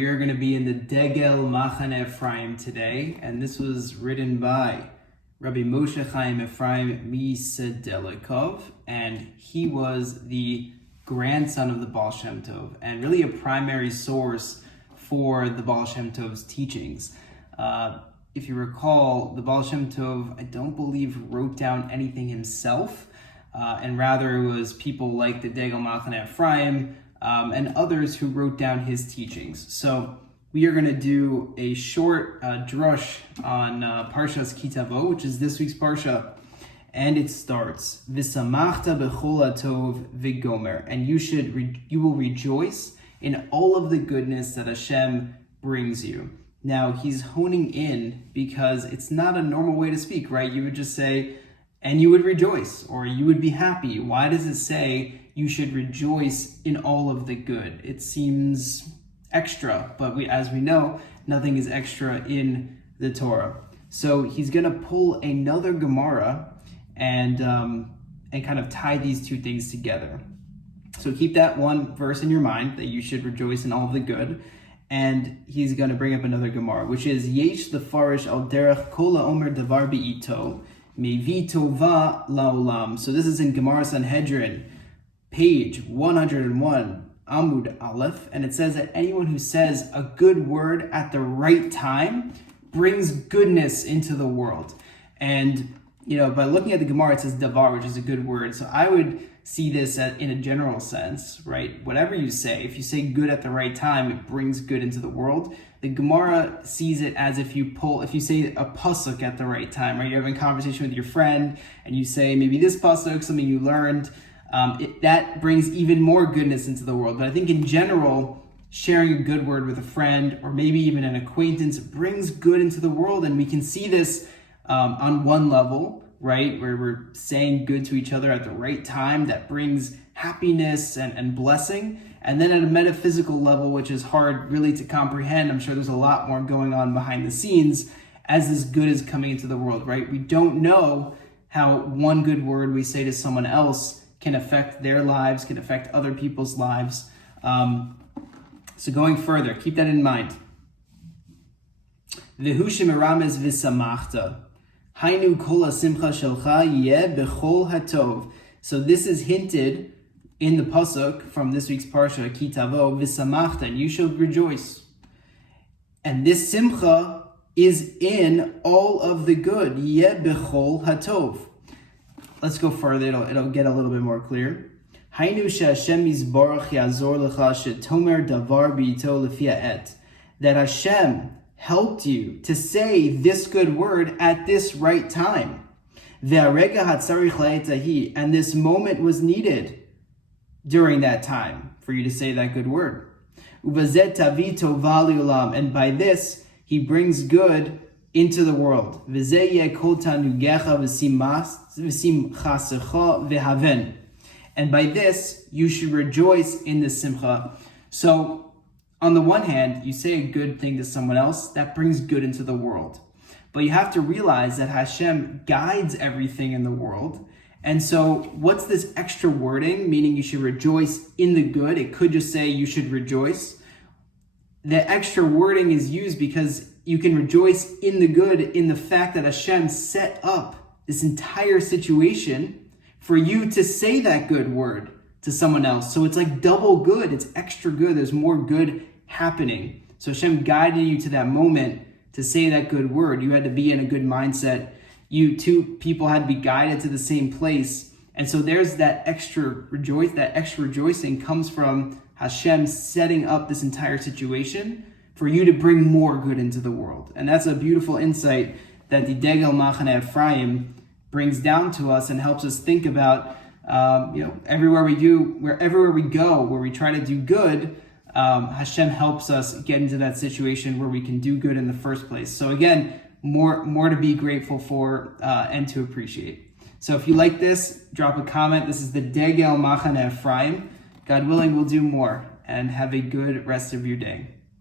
We are going to be in the Degel Machane Ephraim today, and this was written by Rabbi Moshe Chaim Ephraim Sudilkov, and he was the grandson of the Baal Shem Tov, and really a primary source for the Baal Shem Tov's teachings. If you recall, the Baal Shem Tov, I don't believe, wrote down anything himself, and rather it was people like the Degel Machane Ephraim, and others who wrote down his teachings. So we are going to do a short Drush on Parsha's Tavo, which is this week's Parsha, and it starts, V'samachta b'chol hatov v'gomer, and you will rejoice in all of the goodness that Hashem brings you. Now he's honing in because it's not a normal way to speak, right? You would just say, and you would rejoice, or you would be happy. Why does it say you should rejoice in all of the good? It seems extra, but as we know, nothing is extra in the Torah. So he's going to pull another Gemara and kind of tie these two things together. So keep that one verse in your mind, that you should rejoice in all of the good. And he's going to bring up another Gemara, which is Yesh lefarish al derech kol ha'omer davar bi'ito mevi tova la'olam. So this is in Gemara Sanhedrin, page 101, Amud Aleph, and it says that anyone who says a good word at the right time brings goodness into the world. And, by looking at the Gemara, it says davar, which is a good word. So I would see this in a general sense, right? Whatever you say, if you say good at the right time, it brings good into the world. The Gemara sees it as if you say a pasuk at the right time, right? You're having a conversation with your friend, and you say maybe this pasuk, something you learned, that brings even more goodness into the world. But I think in general, sharing a good word with a friend or maybe even an acquaintance brings good into the world. And we can see this on one level, right, where we're saying good to each other at the right time. That brings happiness and blessing. And then at a metaphysical level, which is hard really to comprehend, I'm sure there's a lot more going on behind the scenes as this good is coming into the world, right? We don't know how one good word we say to someone else can affect their lives, can affect other people's lives. So going further, keep that in mind. V'hu shemirames v'samachta. Hainu kol hasimcha shelcha yeh b'chol hatov. So this is hinted in the pasuk from this week's Parsha, Tavo, v'samachta, and you shall rejoice. And this simcha is in all of the good. Yeh b'chol hatov. Let's go further, it'll get a little bit more clear. Hainu she'Hashem yizborach yazor lecha she'tomer davar b'ito lefi ha'et. That Hashem helped you to say this good word at this right time. Ve'arega hatzarich la'etahi, and this moment was needed during that time for you to say that good word. Uvazet tavi tova li'olam, and by this he brings good into the world. And by this, you should rejoice in the simcha. So, on the one hand, you say a good thing to someone else, that brings good into the world. But you have to realize that Hashem guides everything in the world. And so, what's this extra wording, meaning you should rejoice in the good? It could just say you should rejoice. The extra wording is used because you can rejoice in the good, in the fact that Hashem set up this entire situation for you to say that good word to someone else. So it's like double good. It's extra good. There's more good happening. So Hashem guided you to that moment to say that good word. You had to be in a good mindset. You two people had to be guided to the same place. And so there's that extra rejoicing comes from Hashem setting up this entire situation for you to bring more good into the world. And that's a beautiful insight that the Degel Machane Ephraim brings down to us and helps us think about, everywhere we go, where we try to do good, Hashem helps us get into that situation where we can do good in the first place. So again, more to be grateful for and to appreciate. So if you like this, drop a comment. This is the Degel Machane Ephraim. God willing, we'll do more, and have a good rest of your day.